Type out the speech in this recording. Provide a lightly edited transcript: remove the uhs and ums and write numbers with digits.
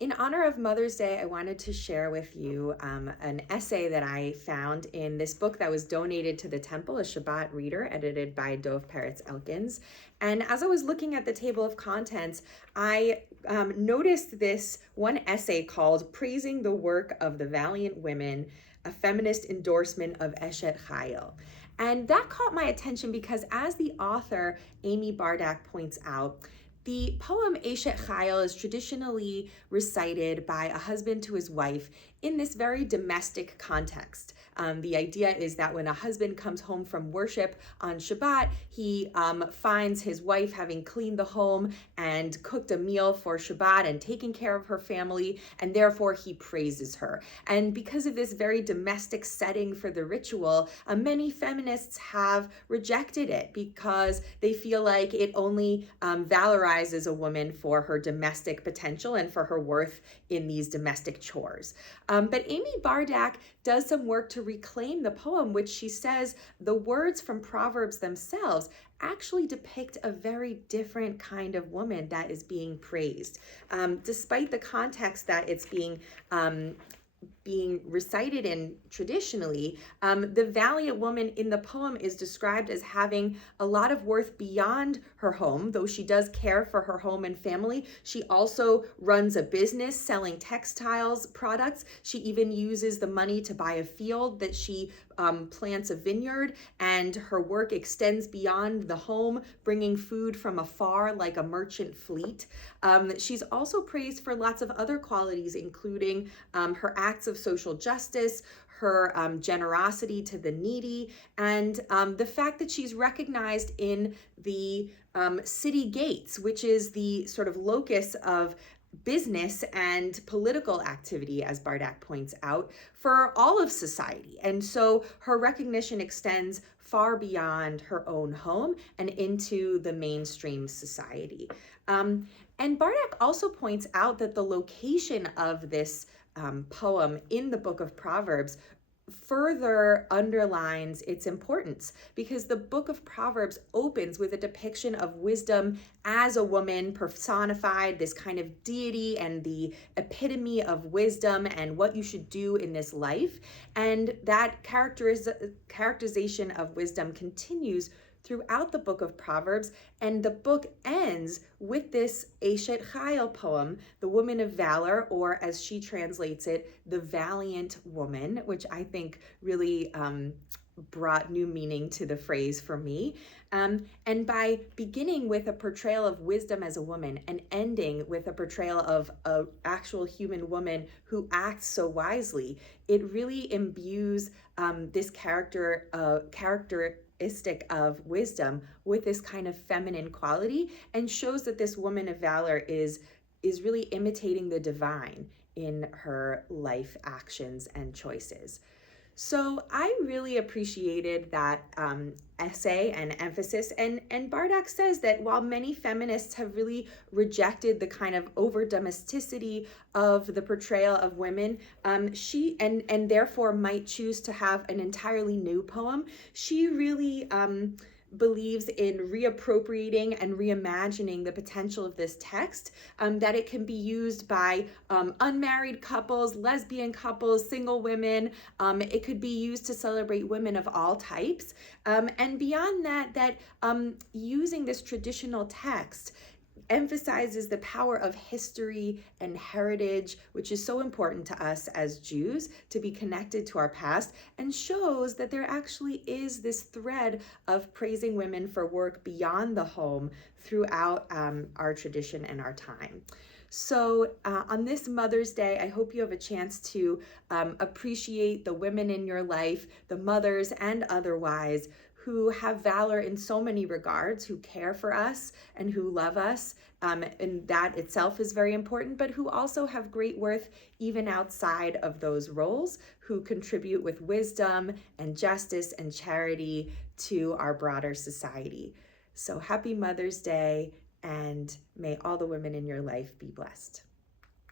In honor of Mother's Day, I wanted to share with you an essay that I found in this book that was donated to the temple, a Shabbat reader, edited by Dov Peretz Elkins. And as I was looking at the table of contents, I noticed this one essay called Praising the Work of the Valiant Women, a Feminist Endorsement of Eshet Chayil. And that caught my attention because, as the author, Amy Bardak, points out, the poem Eshet Chayil is traditionally recited by a husband to his wife in this very domestic context. The idea is that when a husband comes home from worship on Shabbat, he finds his wife having cleaned the home and cooked a meal for Shabbat and taken care of her family, and therefore he praises her. And because of this very domestic setting for the ritual, many feminists have rejected it because they feel like it only valorizes a woman for her domestic potential and for her worth in these domestic chores. But Amy Bardak does some work to reclaim the poem, which she says the words from Proverbs themselves actually depict a very different kind of woman that is being praised. Despite the context that it's being recited in traditionally, the valiant woman in the poem is described as having a lot of worth beyond her home. Though she does care for her home and family, she also runs a business selling textiles products. She even uses the money to buy a field that she plants a vineyard, and her work extends beyond the home, bringing food from afar like a merchant fleet. She's also praised for lots of other qualities, including her acts of social justice, her generosity to the needy, and the fact that she's recognized in the city gates, which is the sort of locus of business and political activity, as Bardak points out, for all of society. And so her recognition extends far beyond her own home and into the mainstream society. And Bardak also points out that the location of this poem in the book of Proverbs further underlines its importance, because the book of Proverbs opens with a depiction of wisdom as a woman personified, this kind of deity and the epitome of wisdom and what you should do in this life. And that characterization of wisdom continues throughout the book of Proverbs, and the book ends with this Eshet Chayil poem, the woman of valor, or as she translates it, the valiant woman, which I think really brought new meaning to the phrase for me. And by beginning with a portrayal of wisdom as a woman and ending with a portrayal of an actual human woman who acts so wisely, it really imbues this characteristic of wisdom with this kind of feminine quality, and shows that this woman of valor is really imitating the divine in her life actions and choices. So I really appreciated that essay and emphasis. And Bardak says that while many feminists have really rejected the kind of over domesticity of the portrayal of women, she and therefore might choose to have an entirely new poem, she really believes in reappropriating and reimagining the potential of this text, that it can be used by unmarried couples, lesbian couples, single women. It could be used to celebrate women of all types. And beyond that using this traditional text emphasizes the power of history and heritage, which is so important to us as Jews, to be connected to our past, and shows that there actually is this thread of praising women for work beyond the home throughout our tradition and our time. So on this Mother's Day, I hope you have a chance to appreciate the women in your life, the mothers and otherwise, who have valor in so many regards, who care for us and who love us, and that itself is very important, but who also have great worth even outside of those roles, who contribute with wisdom and justice and charity to our broader society. So happy Mother's Day, and may all the women in your life be blessed.